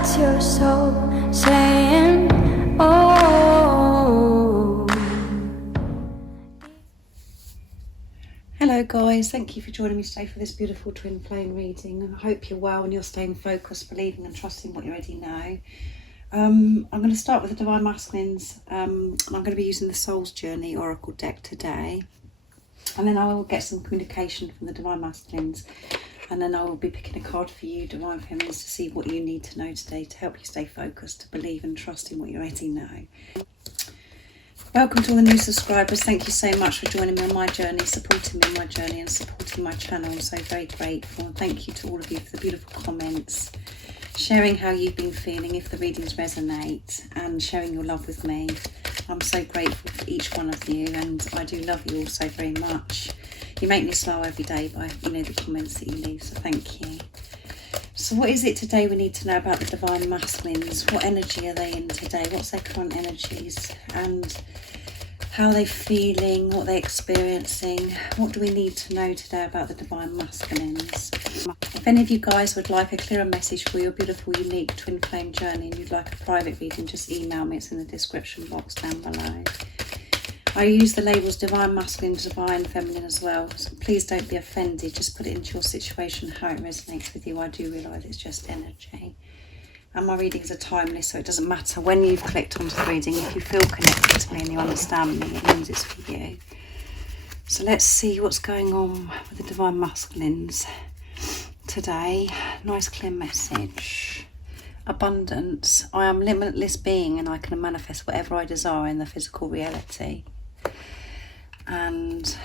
That's your soul saying, oh. Hello guys, thank you for joining me today for this beautiful twin flame reading, and I hope you're well and you're staying focused, believing and trusting what you already know. I'm going to start with the Divine Masculines, and I'm going to be using the Soul's Journey Oracle deck today, and then I will get some communication from the Divine Masculines, and then I will be picking a card for you, Divine Feminines, to see what you need to know today to help you stay focused, to believe and trust in what you already know. Welcome to all the new subscribers. Thank you so much for joining me on my journey, supporting me on my journey and supporting my channel. I'm so very grateful, and thank you to all of you for the beautiful comments, sharing how you've been feeling if the readings resonate, and sharing your love with me. I'm so grateful for each one of you, and I do love you all so very much. You make me smile every day by the comments that you leave, so thank you. So what is it today we need to know about the Divine Masculines? What energy are they in today? What's their current energies? And how are they feeling? What are they experiencing? What do we need to know today about the Divine Masculines? If any of you guys would like a clearer message for your beautiful, unique twin flame journey, and you'd like a private reading, just email me. It's in the description box down below. I use the labels Divine Masculine, Divine Feminine as well, so please don't be offended. Just put it into your situation, how it resonates with you. I do realise it's just energy. And my readings are timeless, so it doesn't matter when you've clicked onto the reading. If you feel connected to me and you understand me, it means it's for you. So let's see what's going on with the Divine Masculines today. Nice clear message. Abundance. I am a limitless being and I can manifest whatever I desire in the physical reality. And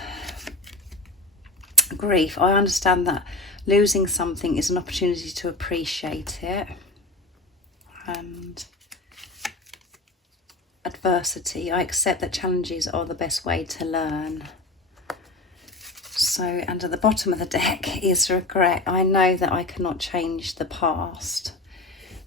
grief. I understand that losing something is an opportunity to appreciate it. And adversity. I accept that challenges are the best way to learn. So, and at the bottom of the deck is regret. I know that I cannot change the past.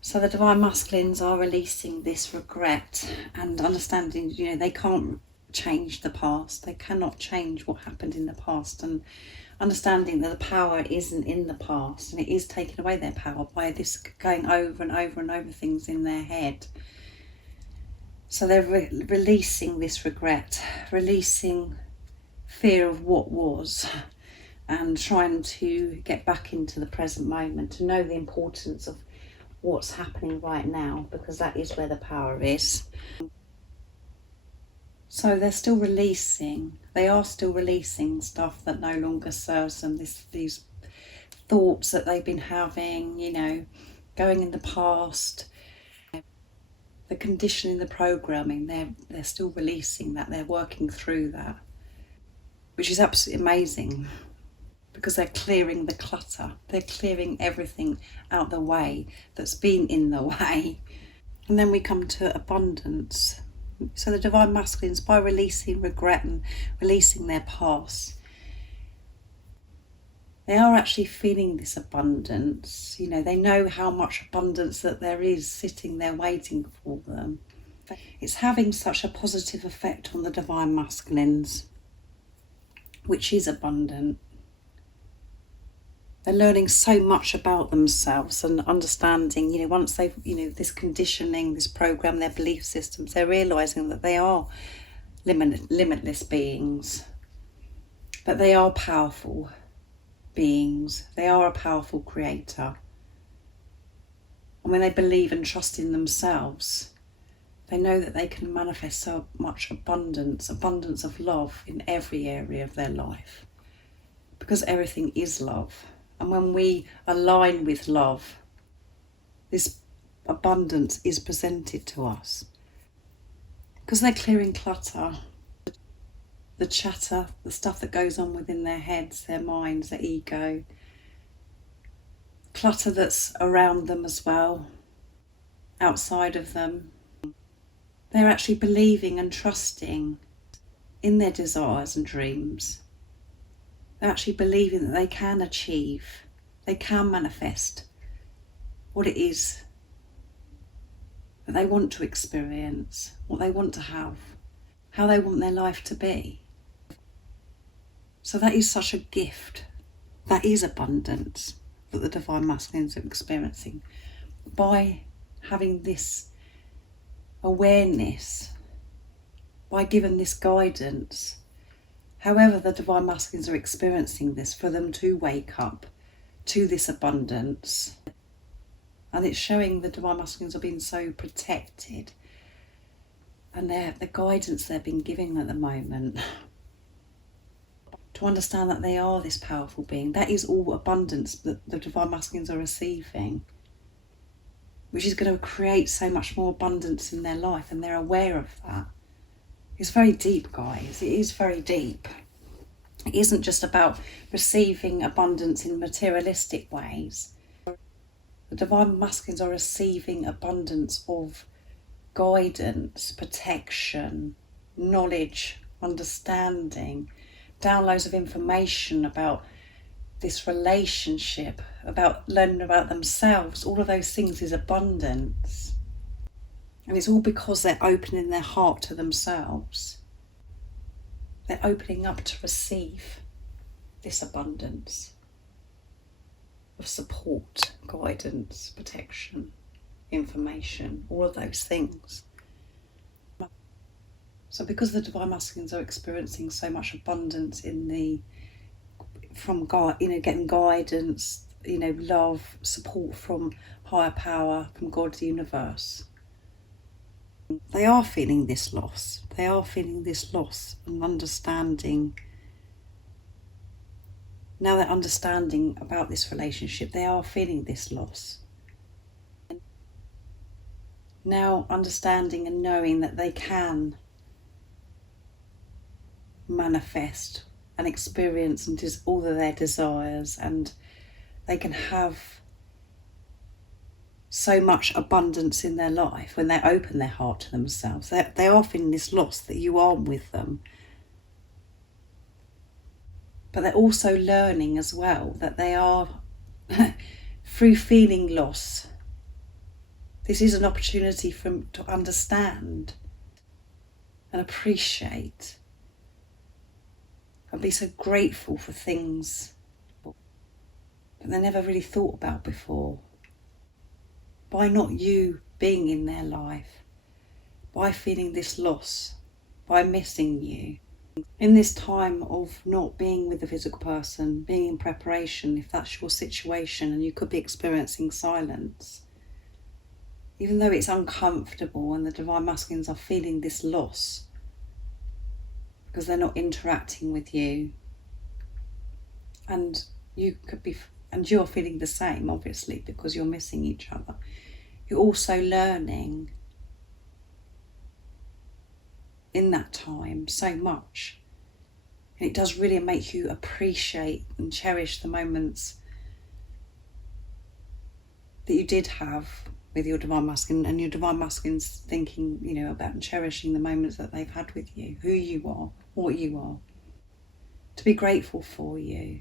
So the Divine Masculines are releasing this regret and understanding, they can't change the past. They cannot change what happened in the past, and understanding that the power isn't in the past, and it is taking away their power by this going over and over and over things in their head. So they're releasing this regret, releasing fear of what was, and trying to get back into the present moment, to know the importance of what's happening right now, because that is where the power is. So they're still releasing, they are still releasing stuff that no longer serves them, these thoughts that they've been having, going in the past, the conditioning, the programming, they're still releasing that, they're working through that, which is absolutely amazing, because they're clearing the clutter, they're clearing everything out the way that's been in the way. And then we come to abundance. So the Divine Masculines, by releasing regret and releasing their past, they are actually feeling this abundance. They know how much abundance that there is sitting there waiting for them. It's having such a positive effect on the Divine Masculines, which is abundant. They're learning so much about themselves and understanding, once they've, this conditioning, this program, their belief systems, they're realising that they are limitless beings, but they are powerful beings. They are a powerful creator. And when they believe and trust in themselves, they know that they can manifest so much abundance of love in every area of their life, because everything is love. And when we align with love, this abundance is presented to us, because they're clearing clutter, the chatter, the stuff that goes on within their heads, their minds, their ego, clutter that's around them as well, outside of them. They're actually believing and trusting in their desires and dreams. They're actually believing that they can achieve, they can manifest what it is that they want to experience, what they want to have, how they want their life to be. So that is such a gift. That is abundance that the Divine Masculines are experiencing by having this awareness, by given this guidance, however the divine masculines are experiencing this, for them to wake up to this abundance. And it's showing the divine masculines are being so protected, and the guidance they're being given at the moment, to understand that they are this powerful being. That is all abundance that the divine masculines are receiving, which is going to create so much more abundance in their life, and they're aware of that. It's very deep, guys. It is very deep. It isn't just about receiving abundance in materialistic ways. The divine masculines are receiving abundance of guidance, protection, knowledge, understanding, downloads of information about this relationship, about learning about themselves. All of those things is abundance. And it's all because they're opening their heart to themselves. They're opening up to receive this abundance of support, guidance, protection, information, all of those things. So because the divine masculines are experiencing so much abundance from God, getting guidance, love, support from higher power, from God, the universe, they are feeling this loss. They are feeling this loss and understanding. Now they're understanding about this relationship, they are feeling this loss. Now understanding and knowing that they can manifest and experience and all of their desires, and they can have so much abundance in their life when they open their heart to themselves. They are feeling this loss, that you aren't with them. But they're also learning as well that they are, through feeling loss, this is an opportunity for them to understand and appreciate and be so grateful for things that they never really thought about before. By not you being in their life, by feeling this loss, by missing you. In this time of not being with the physical person, being in preparation, if that's your situation and you could be experiencing silence, even though it's uncomfortable and the divine masculines are feeling this loss because they're not interacting with you, and you're feeling the same, obviously, because you're missing each other. You're also learning in that time so much. And it does really make you appreciate and cherish the moments that you did have with your divine masculine, and your divine masculines thinking, about and cherishing the moments that they've had with you, who you are, what you are, to be grateful for you.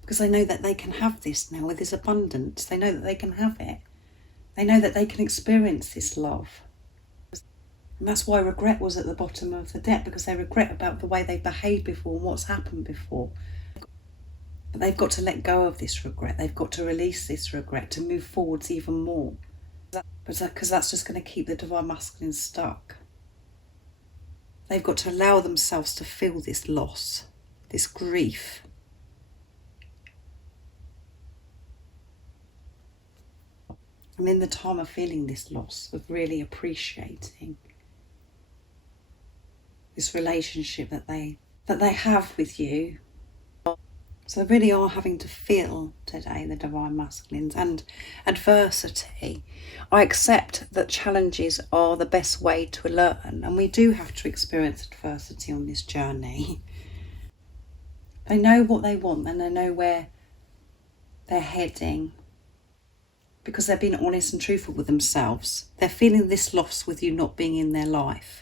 Because they know that they can have this now with this abundance. They know that they can have it. They know that they can experience this love. And that's why regret was at the bottom of the deck, because they regret about the way they behaved before and what's happened before. But they've got to let go of this regret. They've got to release this regret to move forwards even more. Because that's just going to keep the divine masculine stuck. They've got to allow themselves to feel this loss, this grief. And in the time of feeling this loss, of really appreciating this relationship that they have with you. So they really are having to feel today, the divine masculines, and adversity. I accept that challenges are the best way to learn, and we do have to experience adversity on this journey. They know what they want and they know where they're heading, because they're being honest and truthful with themselves. They're feeling this loss with you not being in their life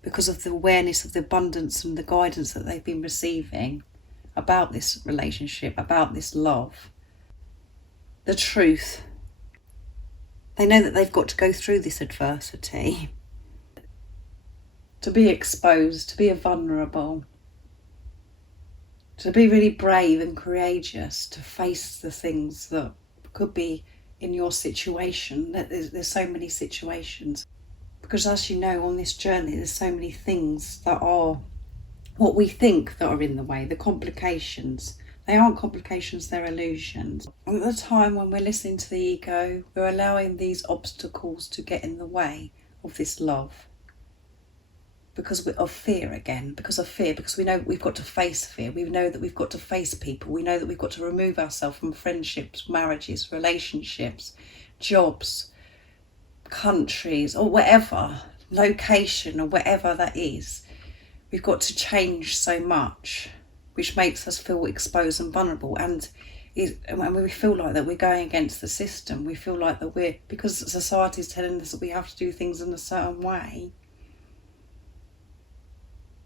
because of the awareness of the abundance and the guidance that they've been receiving about this relationship, about this love, the truth. They know that they've got to go through this adversity, to be exposed, to be vulnerable, to be really brave and courageous, to face the things that could be in your situation. That there's so many situations, because as you know, on this journey there's so many things that are what we think that are in the way, the complications. They aren't complications, they're illusions. And at the time when we're listening to the ego, we're allowing these obstacles to get in the way of this love. Because of fear again, because we know we've got to face fear. We know that we've got to face people. We know that we've got to remove ourselves from friendships, marriages, relationships, jobs, countries, or whatever, location or whatever that is. We've got to change so much, which makes us feel exposed and vulnerable. And when we feel like that we're going against the system, we feel like that because society is telling us that we have to do things in a certain way,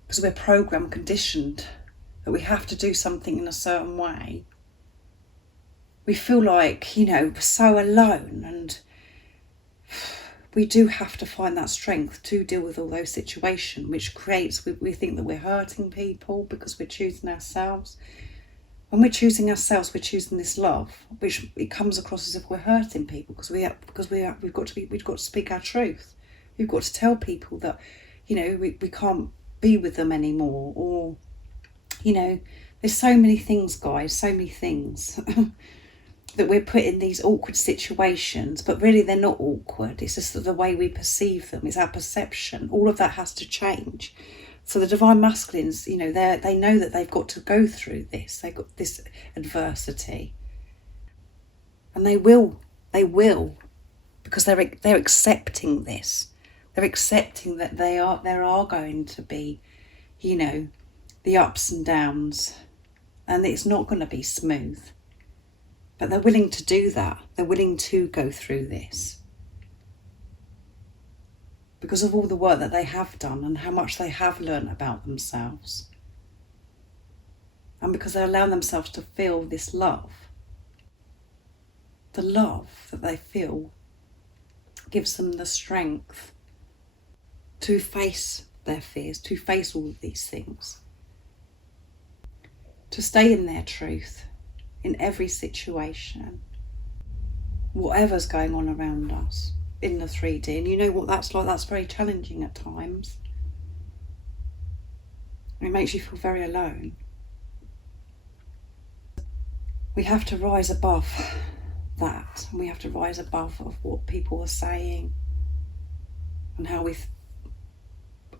because we're programmed, conditioned, that we have to do something in a certain way. We feel like, we're so alone, and we do have to find that strength to deal with all those situations, which creates, we think that we're hurting people because we're choosing ourselves. When we're choosing ourselves, we're choosing this love, which it comes across as if we're hurting people because we've got to speak our truth. We've got to tell people that, we can't be with them anymore, or, there's so many things, guys, so many things. That we're put in these awkward situations, but really they're not awkward. It's just the way we perceive them. It's our perception. All of that has to change. So the divine masculines, they know that they've got to go through this. They've got this adversity, and they will, because they're accepting this. They're accepting that there are going to be, the ups and downs, and it's not going to be smooth. But they're willing to do that. They're willing to go through this because of all the work that they have done and how much they have learned about themselves. And because they allow themselves to feel this love. The love that they feel gives them the strength to face their fears, to face all of these things, to stay in their truth. In every situation, whatever's going on around us in the 3D. And you know what that's like, that's very challenging at times. It makes you feel very alone. We have to rise above that, and we have to rise above of what people are saying and how we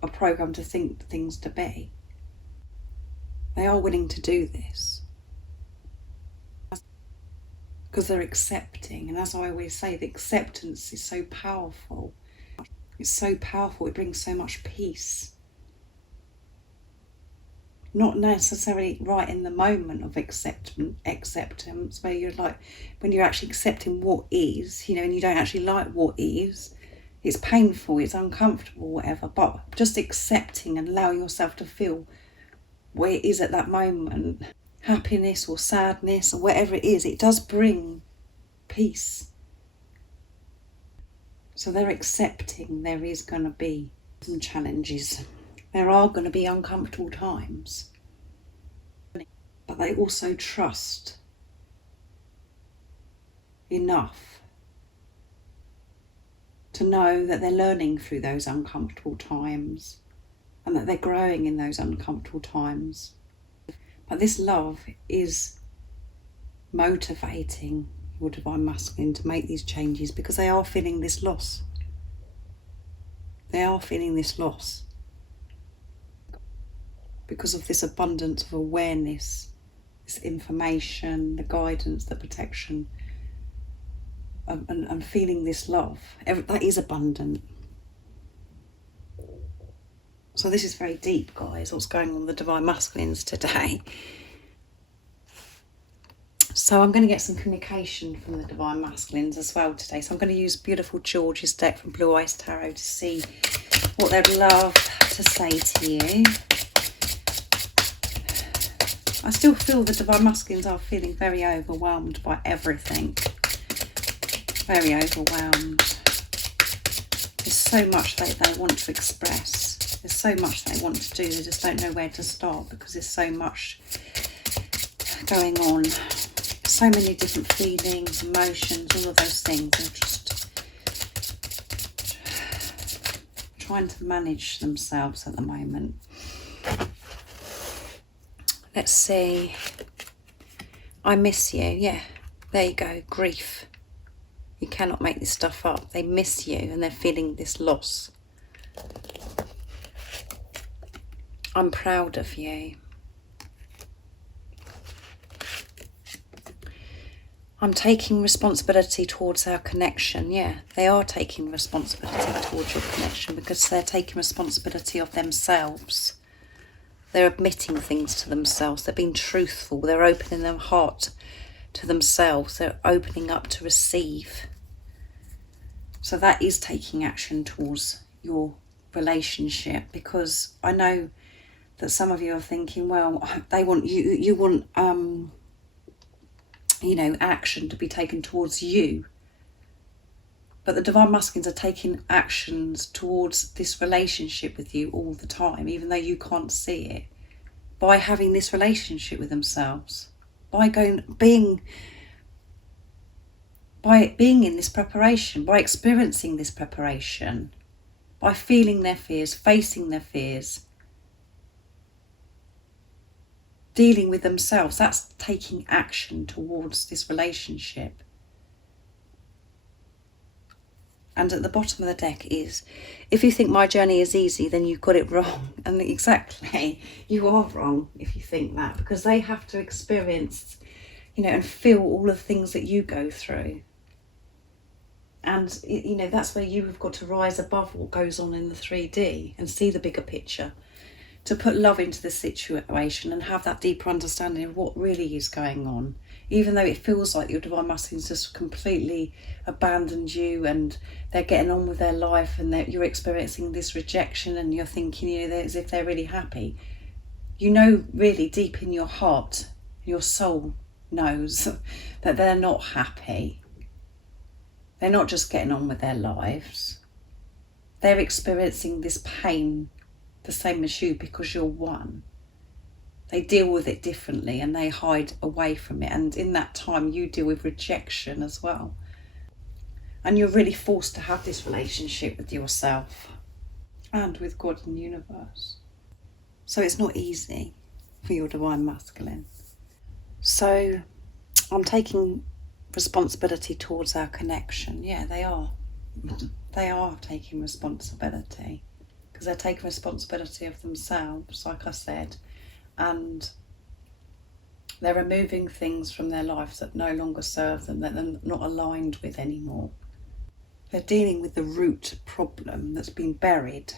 are programmed to think things to be. They are willing to do this because they're accepting. And as I always say, the acceptance is so powerful. It's so powerful. It brings so much peace. Not necessarily right in the moment of acceptance, where you're like, when you're actually accepting what is, and you don't actually like what is, it's painful, it's uncomfortable, whatever, but just accepting and allow yourself to feel where it is at that moment, happiness or sadness or whatever it is, it does bring peace. So they're accepting there is going to be some challenges. There are going to be uncomfortable times. But they also trust enough to know that they're learning through those uncomfortable times and that they're growing in those uncomfortable times. But this love is motivating your divine masculine to make these changes because they are feeling this loss. They are feeling this loss because of this abundance of awareness, this information, the guidance, the protection, and feeling this love. That is abundant. So this is very deep, guys, what's going on with the divine masculines today. So I'm going to get some communication from the divine masculines as well today. So I'm going to use beautiful George's deck from Blue Eyes Tarot to see what they'd love to say to you. I still feel the divine masculines are feeling very overwhelmed by everything. Very overwhelmed. There's so much they want to express. There's so much they want to do. They just don't know where to start because there's so much going on. so many different feelings, emotions, all of those things. They're just trying to manage themselves at the moment. Let's see. I miss you. Yeah, there you go. Grief. You cannot make this stuff up. They miss you and they're feeling this loss. I'm proud of you. I'm taking responsibility towards our connection. Yeah, they are taking responsibility towards your connection because they're taking responsibility of themselves. They're admitting things to themselves. They're being truthful. They're opening their heart to themselves. They're opening up to receive. So that is taking action towards your relationship, because I know that some of you are thinking, well, they want you want action to be taken towards you. But the Divine Masculines are taking actions towards this relationship with you all the time, even though you can't see it, by having this relationship with themselves, by being in this preparation, by experiencing this preparation, by feeling their fears, facing their fears, dealing with themselves. That's taking action towards this relationship. And at the bottom of the deck is, if you think my journey is easy, then you've got it wrong. And exactly, you are wrong if you think that, because they have to experience, and feel all the things that you go through. And, that's where you have got to rise above what goes on in the 3D and see the bigger picture, to put love into the situation and have that deeper understanding of what really is going on. Even though it feels like your Divine Masculines just completely abandoned you and they're getting on with their life and that you're experiencing this rejection and you're thinking, as if they're really happy. Really deep in your heart, your soul knows that they're not happy. They're not just getting on with their lives. They're experiencing this pain the same as you, because you're one. They deal with it differently and they hide away from it. And in that time, you deal with rejection as well. And you're really forced to have this relationship with yourself and with God and the universe. So it's not easy for your Divine Masculine. So I'm taking responsibility towards our connection. Yeah, they are. They are taking responsibility, because they're taking responsibility of themselves, like I said, and they're removing things from their lives that no longer serve them, that they're not aligned with anymore. They're dealing with the root problem that's been buried,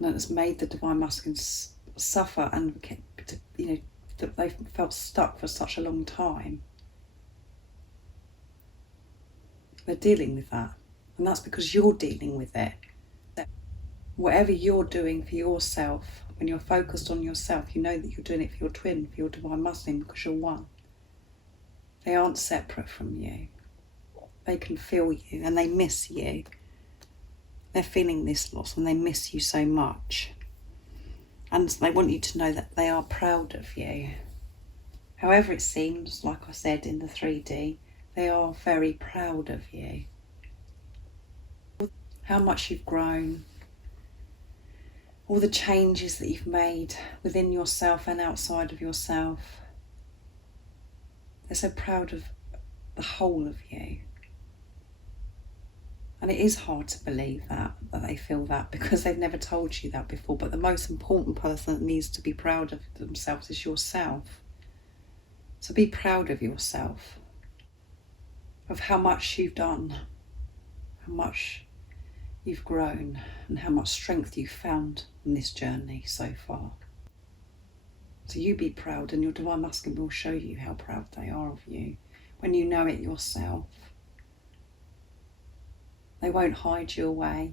and that's made the Divine Masculines suffer, and that they've felt stuck for such a long time. They're dealing with that, and that's because you're dealing with it. Whatever you're doing for yourself, when you're focused on yourself, you know that you're doing it for your twin, for your Divine Masculine, because you're one. They aren't separate from you. They can feel you and they miss you. They're feeling this loss and they miss you so much. And they want you to know that they are proud of you. However it seems, like I said in the 3D, they are very proud of you. How much you've grown, all the changes that you've made within yourself and outside of yourself. They're so proud of the whole of you. And it is hard to believe that they feel that, because they've never told you that before. But the most important person that needs to be proud of themselves is yourself. So be proud of yourself, of how much you've done, how much you've grown, and how much strength you've found in this journey so far. So you be proud, and your Divine Masculine will show you how proud they are of you when you know it yourself. They won't hide you away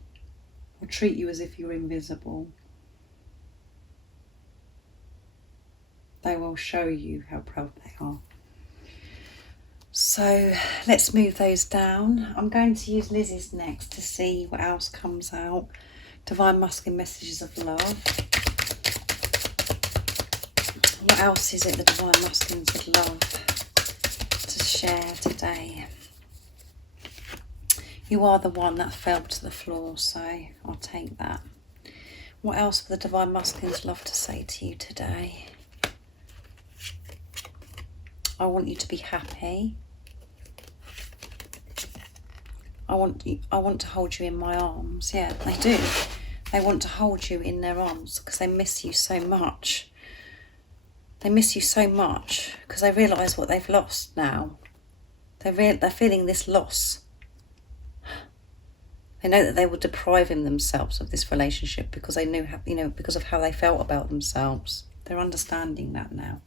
or treat you as if you're invisible. They will show you how proud they are. So let's move those down. I'm going to use Lizzie's next to see what else comes out. Divine Masculine messages of love. What else is it the Divine Masculines would love? share today. You are the one that fell to the floor, so I'll take that. What else would the Divine Masculines love to say to you today? I want you to be happy. I want to hold you in my arms. Yeah, they do. They want to hold you in their arms because they miss you so much. They miss you so much because they realise what they've lost now. They're feeling this loss. They know that they will deprive themselves of this relationship because they knew how, because of how they felt about themselves. They're understanding that now.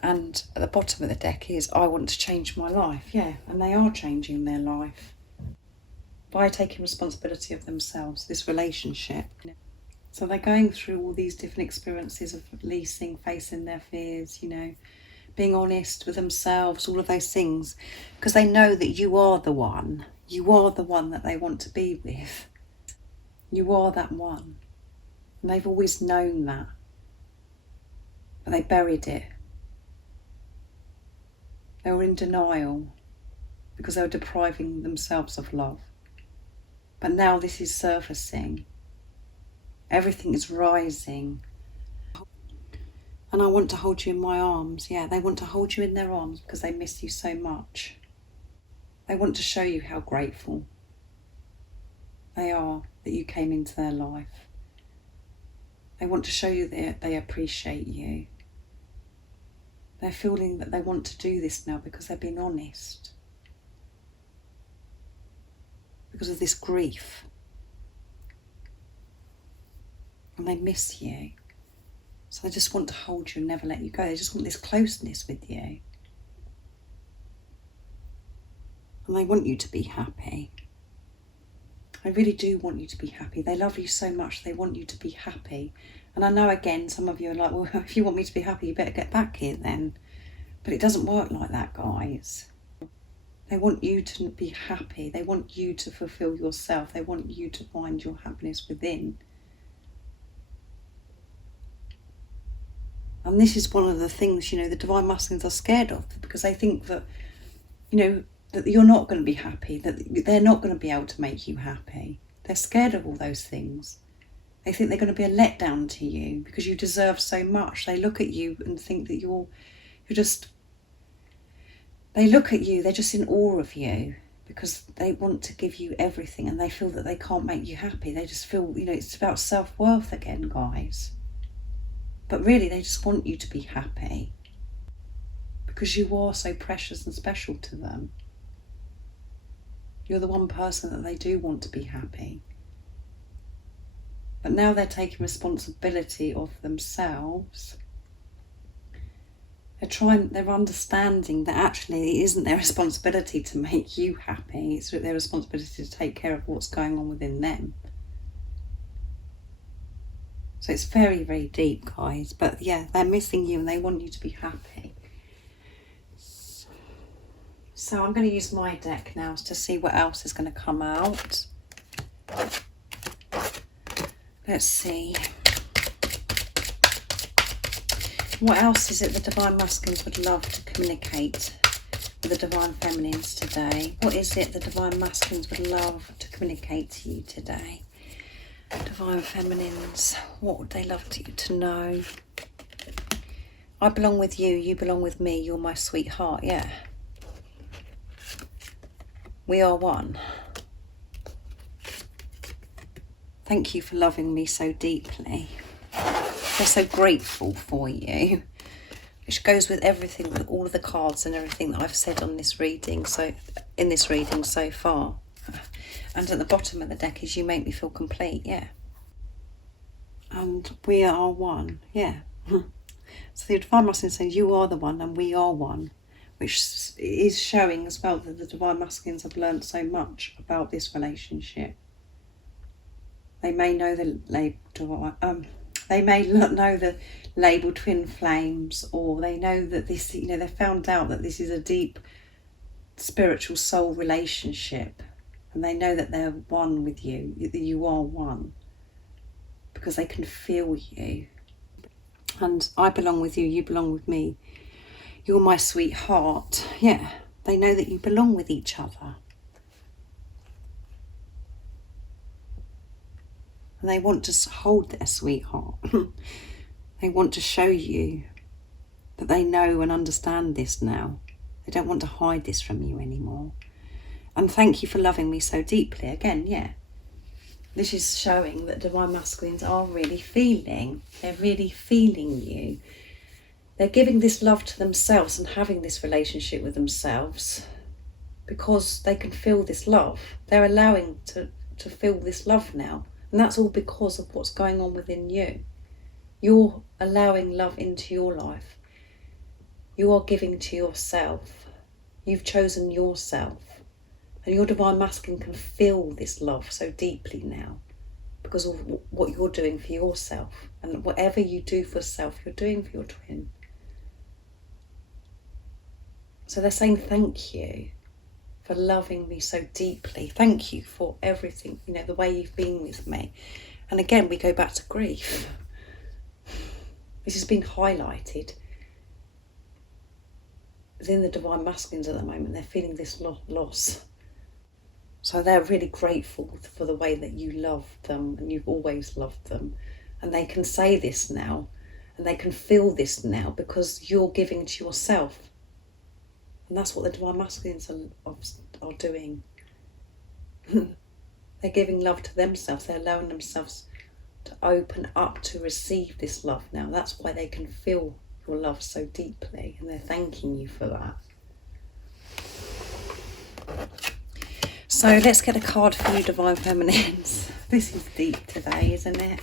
And at the bottom of the deck is, I want to change my life. Yeah, and they are changing their life by taking responsibility of themselves, this relationship. So they're going through all these different experiences of releasing, facing their fears, being honest with themselves, all of those things, because they know that you are the one. You are the one that they want to be with. You are that one. And they've always known that. But they buried it. They were in denial because they were depriving themselves of love. But now this is surfacing. Everything is rising. And I want to hold you in my arms. Yeah, they want to hold you in their arms because they miss you so much. They want to show you how grateful they are that you came into their life. They want to show you that they appreciate you. They're feeling that they want to do this now because they've been honest. Because of this grief. And they miss you. So they just want to hold you and never let you go. They just want this closeness with you. And they want you to be happy. I really do want you to be happy. They love you so much, they want you to be happy. And I know, again, some of you are like, well, if you want me to be happy, you better get back here then. But it doesn't work like that, guys. They want you to be happy. They want you to fulfill yourself. They want you to find your happiness within. And this is one of the things, the Divine Masculines are scared of, because they think that, that you're not going to be happy, that they're not going to be able to make you happy. They're scared of all those things. They think they're going to be a letdown to you because you deserve so much. They look at you and think that they look at you, they're just in awe of you because they want to give you everything and they feel that they can't make you happy. They just feel, it's about self-worth again, guys. But really, they just want you to be happy because you are so precious and special to them. You're the one person that they do want to be happy. But now they're taking responsibility of themselves. They're understanding that actually it isn't their responsibility to make you happy. It's their responsibility to take care of what's going on within them. So it's very, very deep, guys. But yeah, they're missing you and they want you to be happy. So I'm going to use my deck now to see what else is going to come out. Let's see. What else is it the Divine Masculines would love to communicate with the Divine Feminines today? What is it the Divine Masculines would love to communicate to you today? Divine Feminines, what would they love you to know? I belong with you, you belong with me, you're my sweetheart, yeah. We are one. Thank you for loving me so deeply. They're so grateful for you. Which goes with everything, with all of the cards and everything that I've said on this reading, in this reading so far. And at the bottom of the deck is you make me feel complete, yeah. And we are one, yeah. So the Divine Masculine says you are the one and we are one, which is showing as well that the Divine Masculines have learned so much about this relationship. They may know the label twin flames, or they know that this, they found out that this is a deep spiritual soul relationship, and they know that they're one with you, that you are one, because they can feel you. And I belong with you, you belong with me. You're my sweetheart. Yeah, they know that you belong with each other. And they want to hold their sweetheart. They want to show you that they know and understand this now. They don't want to hide this from you anymore. And thank you for loving me so deeply. Again, yeah. This is showing that divine masculines are really feeling. They're really feeling you. They're giving this love to themselves and having this relationship with themselves because they can feel this love. They're allowing to feel this love now. And that's all because of what's going on within you. You're allowing love into your life. You are giving to yourself. You've chosen yourself. And your divine masculine can feel this love so deeply now because of what you're doing for yourself. And whatever you do for self, you're doing for your twin. So they're saying thank you for loving me so deeply. Thank you for everything, the way you've been with me. And again, we go back to grief. This has been highlighted within the divine masculines at the moment. They're feeling this loss. So they're really grateful for the way that you love them and you've always loved them. And they can say this now and they can feel this now because you're giving to yourself. And that's what the divine masculines are doing. They're giving love to themselves. They're allowing themselves to open up to receive this love now. That's why they can feel your love so deeply. And they're thanking you for that. So let's get a card for you, divine feminines. This is deep today, isn't it?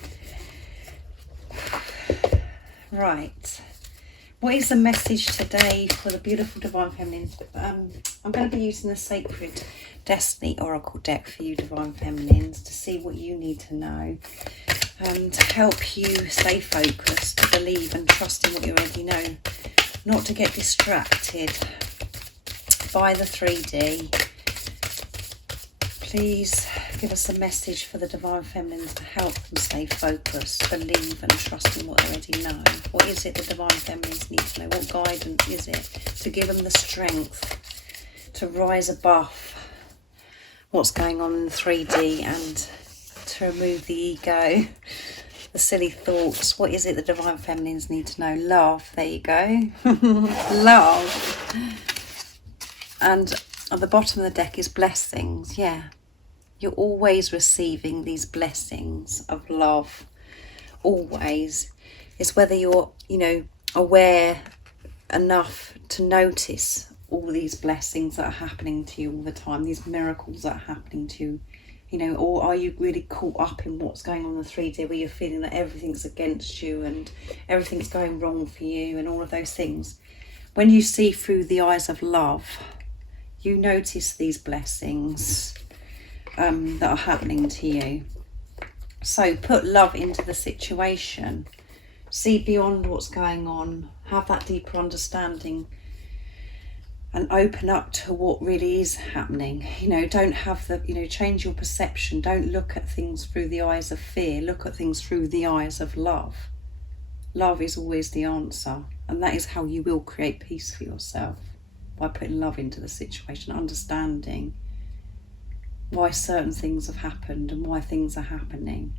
Right. What is the message today for the beautiful divine feminines? I'm going to be using the Sacred Destiny Oracle deck for you, divine feminines, to see what you need to know, to help you stay focused, to believe and trust in what you already know, not to get distracted by the 3D. Please give us a message for the divine feminines to help them stay focused, believe and trust in what they already know. What is it the divine feminines need to know? What guidance is it to give them the strength to rise above what's going on in the 3D and to remove the ego, the silly thoughts? What is it the divine feminines need to know? Love. There you go. Love. And at the bottom of the deck is blessings. Yeah. You're always receiving these blessings of love. Always. It's whether you're, aware enough to notice all these blessings that are happening to you all the time, these miracles that are happening to you, or are you really caught up in what's going on in the 3D where you're feeling that everything's against you and everything's going wrong for you and all of those things. When you see through the eyes of love, you notice these blessings that are happening to you. So put love into the situation. See beyond what's going on. Have that deeper understanding. And open up to what really is happening. Don't have change your perception. Don't look at things through the eyes of fear. Look at things through the eyes of love. Love is always the answer. And that is how you will create peace for yourself. By putting love into the situation, understanding why certain things have happened and why things are happening.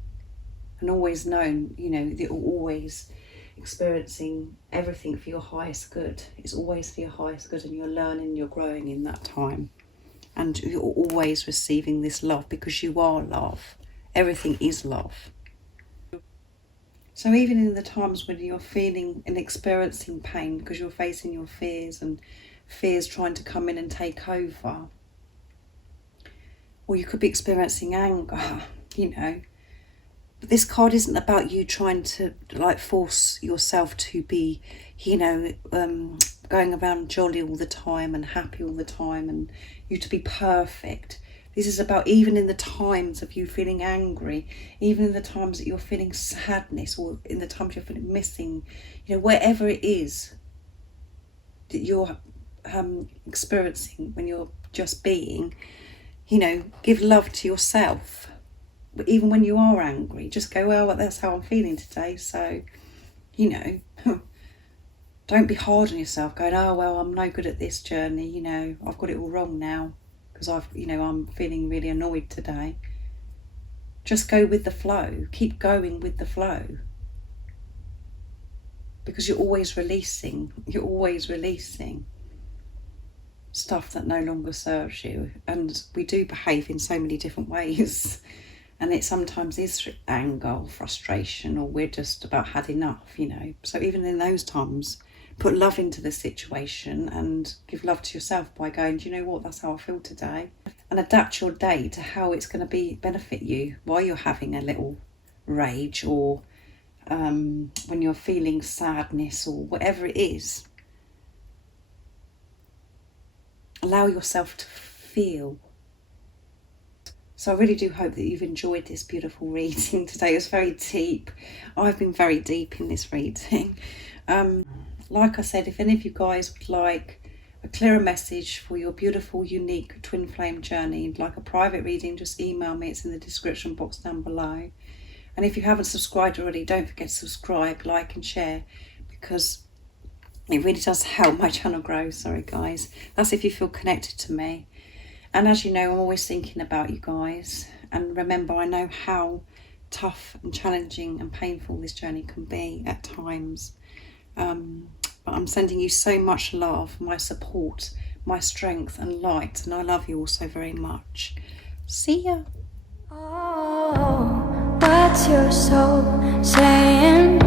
And always known, that you're always experiencing everything for your highest good. It's always for your highest good and you're learning, you're growing in that time. And you're always receiving this love because you are love. Everything is love. So even in the times when you're feeling and experiencing pain because you're facing your fears and fears trying to come in and take over, or you could be experiencing anger, but this card isn't about you trying to force yourself to be going around jolly all the time and happy all the time and you to be perfect. This is about even in the times of you feeling angry, even in the times that you're feeling sadness or in the times you're feeling missing, wherever it is that you're experiencing when you're just being, give love to yourself. But even when you are angry, just go, well, that's how I'm feeling today. So, Don't be hard on yourself going, oh, well, I'm no good at this journey, you know, I've got it all wrong now because I'm feeling really annoyed today. Just go with the flow. Keep going with the flow. Because you're always releasing stuff that no longer serves you. And we do behave in so many different ways. And it sometimes is through anger or frustration, or we're just about had enough, you know. So even in those times, put love into the situation and give love to yourself by going, do you know what, that's how I feel today. And adapt your day to how it's going to benefit you while you're having a little rage, or when you're feeling sadness, or whatever it is. Allow yourself to feel. So I really do hope that you've enjoyed this beautiful reading today. It was very deep. I've been very deep in this reading. Like I said, if any of you guys would like a clearer message for your beautiful, unique twin flame journey, like a private reading, just email me. It's in the description box down below. And if you haven't subscribed already, don't forget to subscribe, like and share, because it really does help my channel grow. Sorry guys. That's if you feel connected to me. And as you know, I'm always thinking about you guys. And remember, I know how tough and challenging and painful this journey can be at times. But I'm sending you so much love, my support, my strength and light. And I love you all so very much. See ya. Oh, what's your soul saying?